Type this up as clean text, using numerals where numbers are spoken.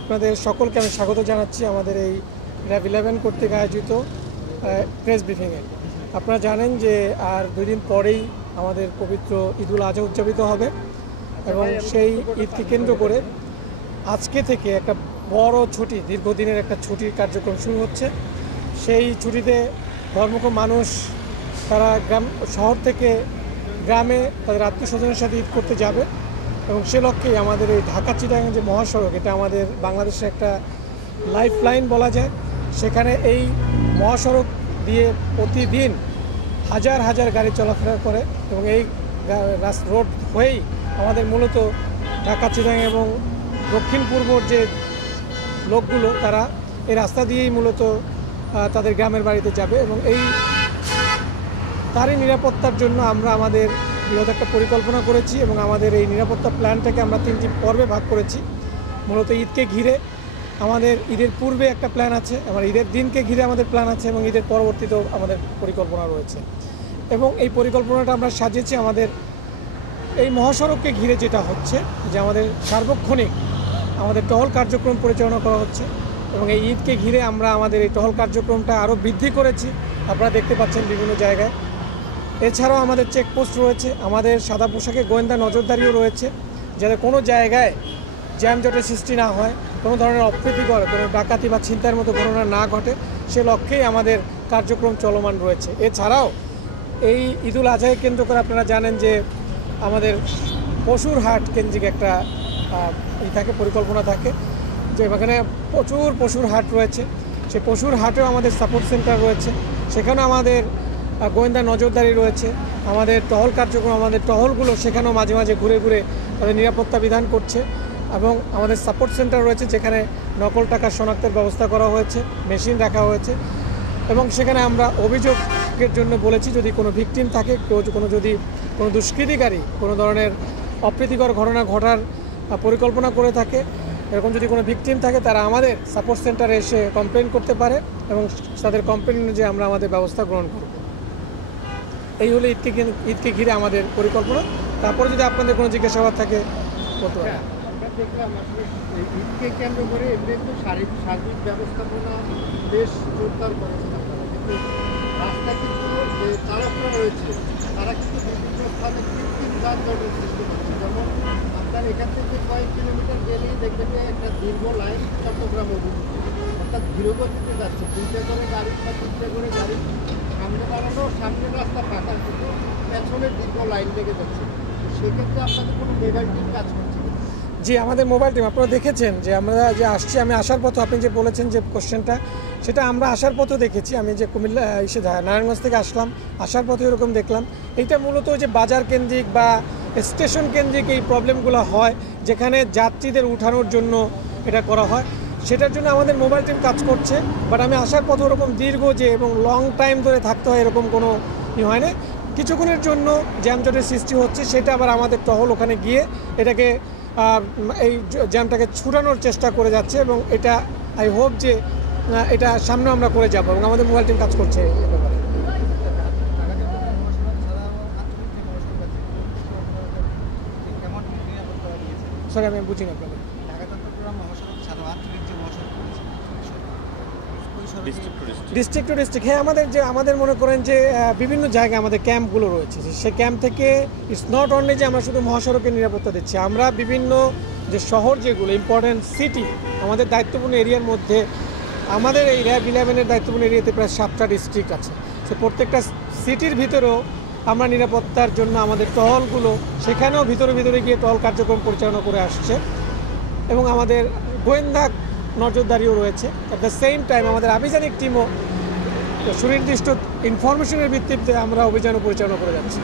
আপনাদের সকলকে আমি স্বাগত জানাচ্ছি আমাদের এই র্যাব 11 কর্তৃক আয়োজিত প্রেস ব্রিফিংয়ে। আপনারা জানেন যে আর 2 দিন পরেই আমাদের পবিত্র ঈদুল আজহা উদযাপিত হবে এবং সেই ঈদকে কেন্দ্র করে আজকে থেকে একটা বড় ছুটি, দীর্ঘদিনের একটা ছুটির কার্যক্রম শুরু হচ্ছে। সেই ছুটিতে ধর্মুখ মানুষ তারা শহর থেকে গ্রামে তাদের আত্মীয়স্বজনের সাথে ঈদ করতে যাবে এবং সে লক্ষ্যেই আমাদের এই ঢাকা-চিটাগাং যে মহাসড়ক, এটা আমাদের বাংলাদেশের একটা লাইফ লাইন বলা যায়। সেখানে এই মহাসড়ক দিয়ে প্রতিদিন হাজার হাজার গাড়ি চলাফেরা করে এবং এই রোড হয়েই আমাদের মূলত ঢাকা-চিটাগাং এবং দক্ষিণ পূর্বর যে লোকগুলো তারা এই রাস্তা দিয়েই মূলত তাদের গ্রামের বাড়িতে যাবে এবং তারই নিরাপত্তার জন্য আমরা আমাদের বৃহৎ একটা পরিকল্পনা করেছি এবং আমাদের এই নিরাপত্তা প্ল্যানটাকে আমরা 3টি পর্বে ভাগ করেছি। মূলত ঈদকে ঘিরে আমাদের ঈদের পূর্বে একটা প্ল্যান আছে, আমার ঈদের দিনকে ঘিরে আমাদের প্ল্যান আছে এবং ঈদের পরবর্তীতেও আমাদের পরিকল্পনা রয়েছে। এবং এই পরিকল্পনাটা আমরা সাজিয়েছি আমাদের এই মহাসড়ককে ঘিরে, যেটা হচ্ছে যে আমাদের সার্বক্ষণিক আমাদের টহল কার্যক্রম পরিচালনা করা হচ্ছে এবং এই ঈদকে ঘিরে আমরা আমাদের এই টহল কার্যক্রমটা আরও বৃদ্ধি করেছি। আপনারা দেখতে পাচ্ছেন বিভিন্ন জায়গায়। এছাড়াও আমাদের চেকপোস্ট রয়েছে, আমাদের সাদা পোশাকে গোয়েন্দা নজরদারিও রয়েছে, যাতে কোনো জায়গায় জ্যামজটের সৃষ্টি না হয়, কোনো ধরনের অপ্রীতিকর কোনো ডাকাতি বা ছিনতাইয়ের মতো ঘটনা না ঘটে, সে লক্ষ্যেই আমাদের কার্যক্রম চলমান রয়েছে। এছাড়াও এই ঈদুল আজহাকে কেন্দ্র করে আপনারা জানেন যে আমাদের পশুর হাট কেন্দ্রিক একটা পরিকল্পনা থাকে, যে এখানে প্রচুর পশুর হাট রয়েছে। সেই পশুর হাটেও আমাদের সাপোর্ট সেন্টার রয়েছে, সেখানেও আমাদের গোয়েন্দা নজরদারি রয়েছে। আমাদের টহল কার্যক্রম, আমাদের টহলগুলো সেখানেও মাঝে মাঝে ঘুরে ঘুরে তাদের নিরাপত্তা বিধান করছে এবং আমাদের সাপোর্ট সেন্টার রয়েছে, যেখানে নকল টাকা শনাক্তের ব্যবস্থা করা হয়েছে, মেশিন রাখা হয়েছে এবং সেখানে আমরা অভিযোগের জন্য বলেছি, যদি কোনো ভিকটিম থাকে, যদি কোনো দুষ্কৃতিকারী কোনো ধরনের অপ্রীতিকর ঘটনা ঘটার পরিকল্পনা করে থাকে, এরকম যদি কোনো ভিকটিম থাকে, তারা আমাদের সাপোর্ট সেন্টারে এসে কমপ্লেন করতে পারে এবং তাদের কমপ্লেন অনুযায়ী আমরা আমাদের ব্যবস্থা গ্রহণ করব। এই হলো ঈদকে ঘিরে আমাদের পরিকল্পনা। তারপরে যদি আপনাদের কোনো জিজ্ঞাসাবাদ থাকে বলতে পারেন। দেখলাম আসলে ঈদকে কেন্দ্র করে এমনি সার্বিক ব্যবস্থাপনা বেশ জোরদার করেছেন আপনারা, কিন্তু রাস্তা কিন্তু যে চালকরা রয়েছে তারা কিন্তু বিভিন্ন স্থানে কৃত্রিম যানজটের সৃষ্টি করছে। যেমন আপনার এখান থেকে কয়েক কিলোমিটার গেলেই দেখবেন যে একটা দীর্ঘ লাইন চট্টগ্রাম অভিমুখে, অর্থাৎ ধীরগতিতে যাচ্ছে, 2টা করে গাড়ি বা 3টে করে গাড়ি সামনে বাড়ানো, সামনের রাস্তা ফাঁকা, কিন্তু পেছনের দীর্ঘ লাইন লেগে যাচ্ছে। তো সেক্ষেত্রে আপনাদের কোনো মোবাইল টিম কাজ করছে? জি, আমাদের মোবাইল টিম, আপনারা দেখেছেন যে আমরা যে আসছি, আমি আসার পথে আপনি যে বলেছেন যে কোশ্চেনটা, সেটা আমরা আসার পথে দেখেছি। আমি যে কুমিল্লা নারায়ণগঞ্জ থেকে আসার পথে এরকম দেখলাম। এইটা মূলত যে বাজার কেন্দ্রিক বা স্টেশন কেন্দ্রিক এই প্রবলেমগুলো হয়, যেখানে যাত্রীদের উঠানোর জন্য এটা করা হয়, সেটার জন্য আমাদের মোবাইল টিম কাজ করছে। বাট আমি আসার পথে ওরকম দীর্ঘ যে এবং লং টাইম ধরে থাকতে হয় এরকম কোনো হয় না। কিছুক্ষণের জন্য জ্যামজটের সৃষ্টি হচ্ছে, সেটা আবার আমাদের টহল ওখানে গিয়ে এটাকে এই জ্যামটাকে ছুটানোর চেষ্টা করে যাচ্ছে এবং এটা আই হোপ যে এটা সামনে আমরা করে যাব এবং আমাদের মোবাইল টিম কাজ করছে এ ব্যাপারে। সরি, আমি বুঝিনি আপনাদের। ডিস্ট্রিক্ট টু ডিস্ট্রিক্ট, হ্যাঁ, আমাদের মনে করেন যে বিভিন্ন জায়গায় আমাদের ক্যাম্পগুলো রয়েছে। সেই ক্যাম্প থেকে ইটস নট অনলি যে আমরা শুধু মহাসড়কের নিরাপত্তা দিচ্ছি, আমরা বিভিন্ন যে শহর, যেগুলো ইম্পর্ট্যান্ট সিটি, আমাদের দায়িত্বপূর্ণ এরিয়ার মধ্যে আমাদের এই র্যাব 11-এর দায়িত্বপূর্ণ এরিয়াতে প্রায় 7টা ডিস্ট্রিক্ট আছে। সে প্রত্যেকটা সিটির ভিতরেও আমরা নিরাপত্তার জন্য আমাদের টহলগুলো সেখানেও ভিতরে গিয়ে টহল কার্যক্রম পরিচালনা করে আসছে এবং আমাদের গোয়েন্দা নজরদারিও রয়েছে। অ্যাট দ্য সেম টাইম আমাদের আভিযানিক টিমও সুনির্দিষ্ট ইনফরমেশনের ভিত্তিতে আমরা অভিযানও পরিচালনা করে যাচ্ছি।